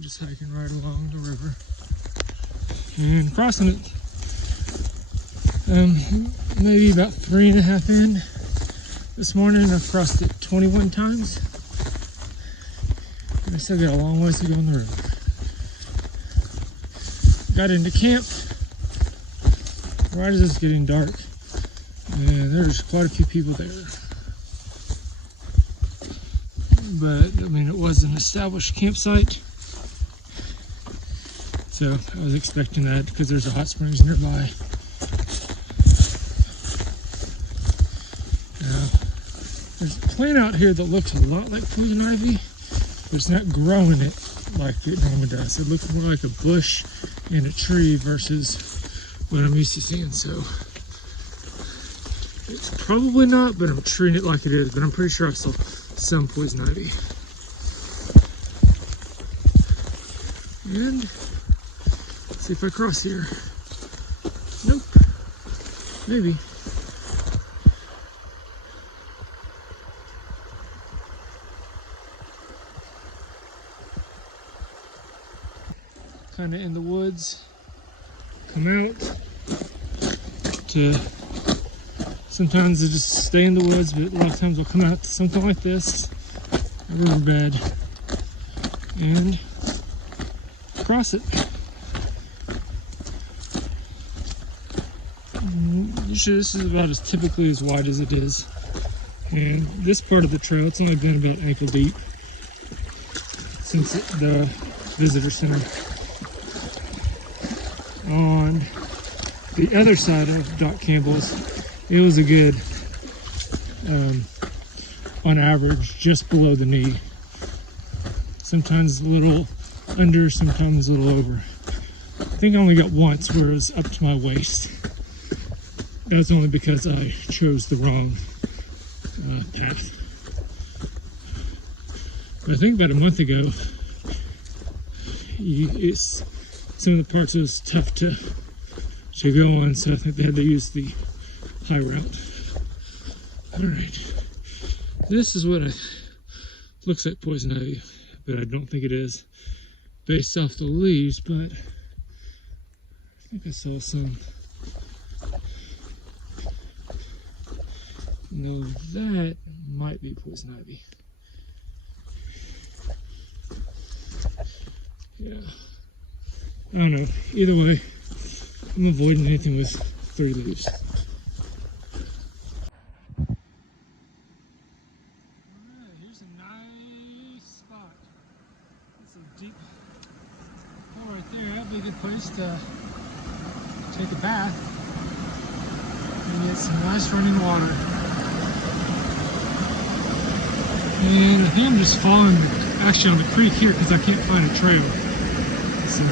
Just hiking right along the river and crossing it. Maybe about 3.5 in this morning. I've crossed it 21 times. And I still got a long ways to go on the river. Got into camp right as it's getting dark, and there's quite a few people there. But I mean, it was an established campsite, so I was expecting that because there's a hot springs nearby. There's a plant out here that looks a lot like poison ivy, but it's not growing it like it normally does. It looks more like a bush and a tree versus what I'm used to seeing. So it's probably not, but I'm treating it like it is. But I'm pretty sure I saw some poison ivy. And let's see if I cross here. Nope. Maybe. Kind of in the woods, come out to, sometimes I just stay in the woods, but a lot of times I'll come out to something like this, a riverbed, and cross it. Usually this is about as typically as wide as it is, and this part of the trail, it's only been about ankle deep since the visitor center. On the other side of Doc Campbell's, it was a good, on average, just below the knee. Sometimes a little under, sometimes a little over. I think I only got once where it was up to my waist. That was only because I chose the wrong path. But I think about a month ago, some of the parts was tough to go on, so I think they had to use the high route. Alright, this is what it looks like, poison ivy, but I don't think it is based off the leaves, but I think I saw some. No, that might be poison ivy. Yeah. I don't know. Either way, I'm avoiding anything with 3 leaves. Alright, here's a nice spot. It's a deep hole right there. That'd be a good place to take a bath and get some nice running water. And I think I'm just following actually on the creek here because I can't find a trail. So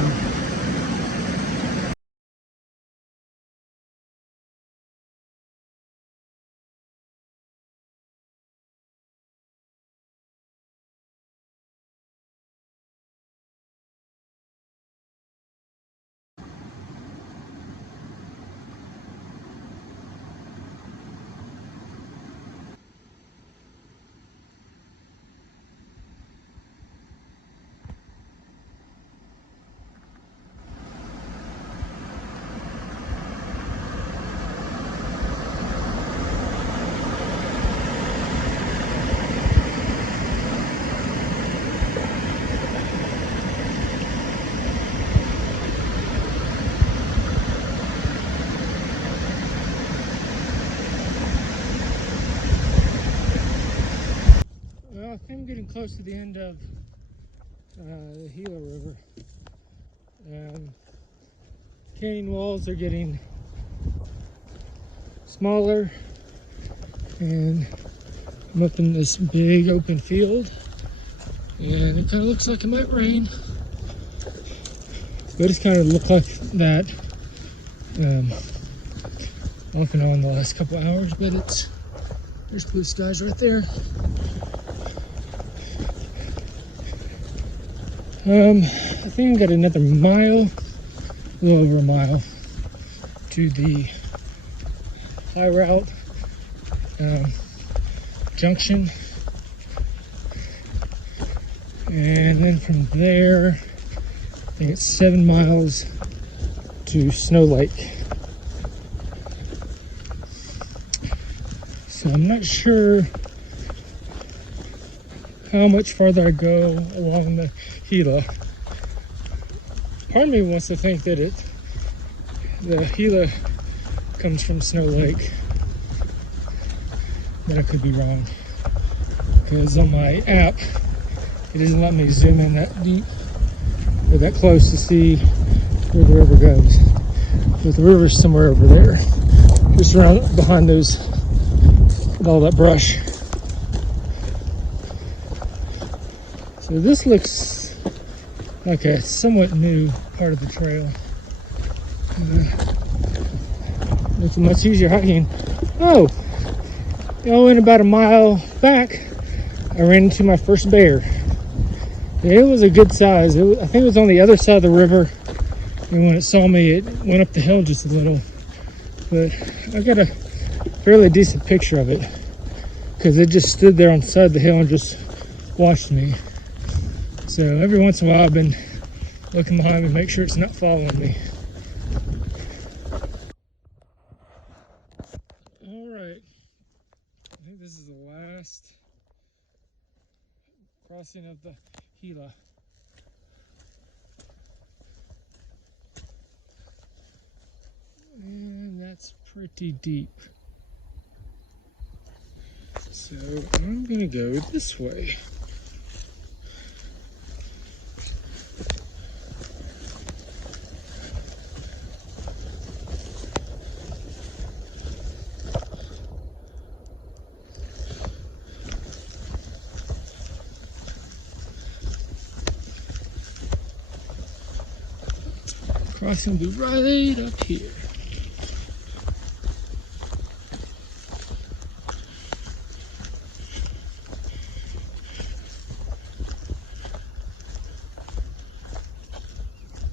I think I'm getting close to the end of the Gila River. Canyon walls are getting smaller, and I'm up in this big open field, and it kind of looks like it might rain. But it's kind of looked like that off and on the last couple hours, but there's blue skies right there. I think I got another mile, a little over a mile, to the high route junction, and then from there think it's 7 miles to Snow Lake. So I'm not sure how much farther I go along the Gila. Part of me wants to think that the Gila comes from Snow Lake, but I could be wrong, because on my app it doesn't let me zoom in that deep or that close to see where the river goes. But the river's somewhere over there, just around behind those, all that brush. So this looks like a somewhat new part of the trail. It's much easier hiking. Oh, in about a mile back, I ran into my first bear. It was a good size. I think it was on the other side of the river, and when it saw me, it went up the hill just a little. But I got a fairly decent picture of it, because it just stood there on the side of the hill and just watched me. So every once in a while, I've been looking behind me to make sure it's not following me. All right, I think this is the last crossing of the Gila. And that's pretty deep. So I'm gonna go this way. Crossing will be right up here.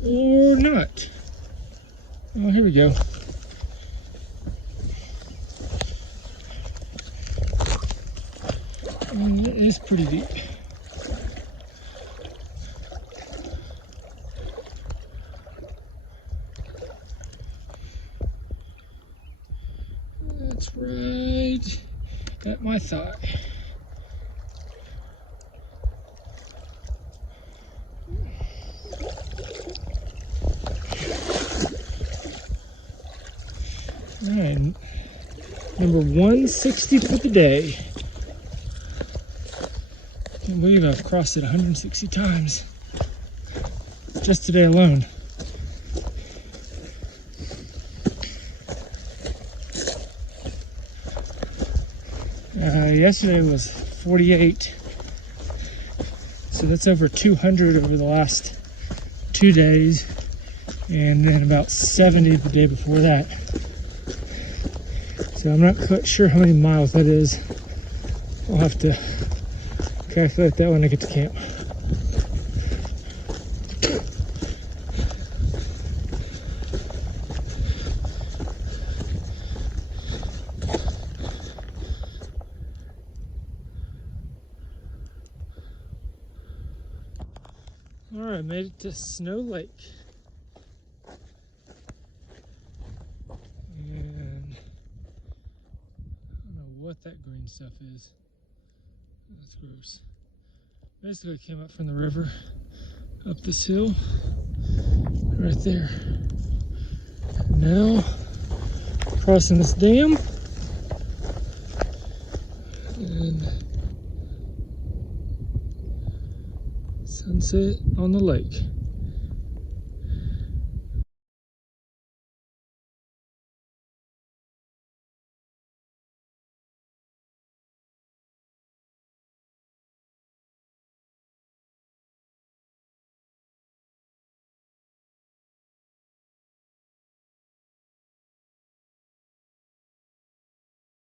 Or not. Oh, here we go. And it is pretty deep. That's right at my thigh. All right, number 160 for the day. Can't believe I've crossed it 160 times just today alone. Yesterday was 48, so that's over 200 over the last 2 days, and then about 70 the day before that. So I'm not quite sure how many miles that is. I'll have to calculate that when I get to camp. All right, made it to Snow Lake. And I don't know what that green stuff is. That's gross. Basically, it came up from the river, up this hill, right there. Now, crossing this dam, and sunset on the lake.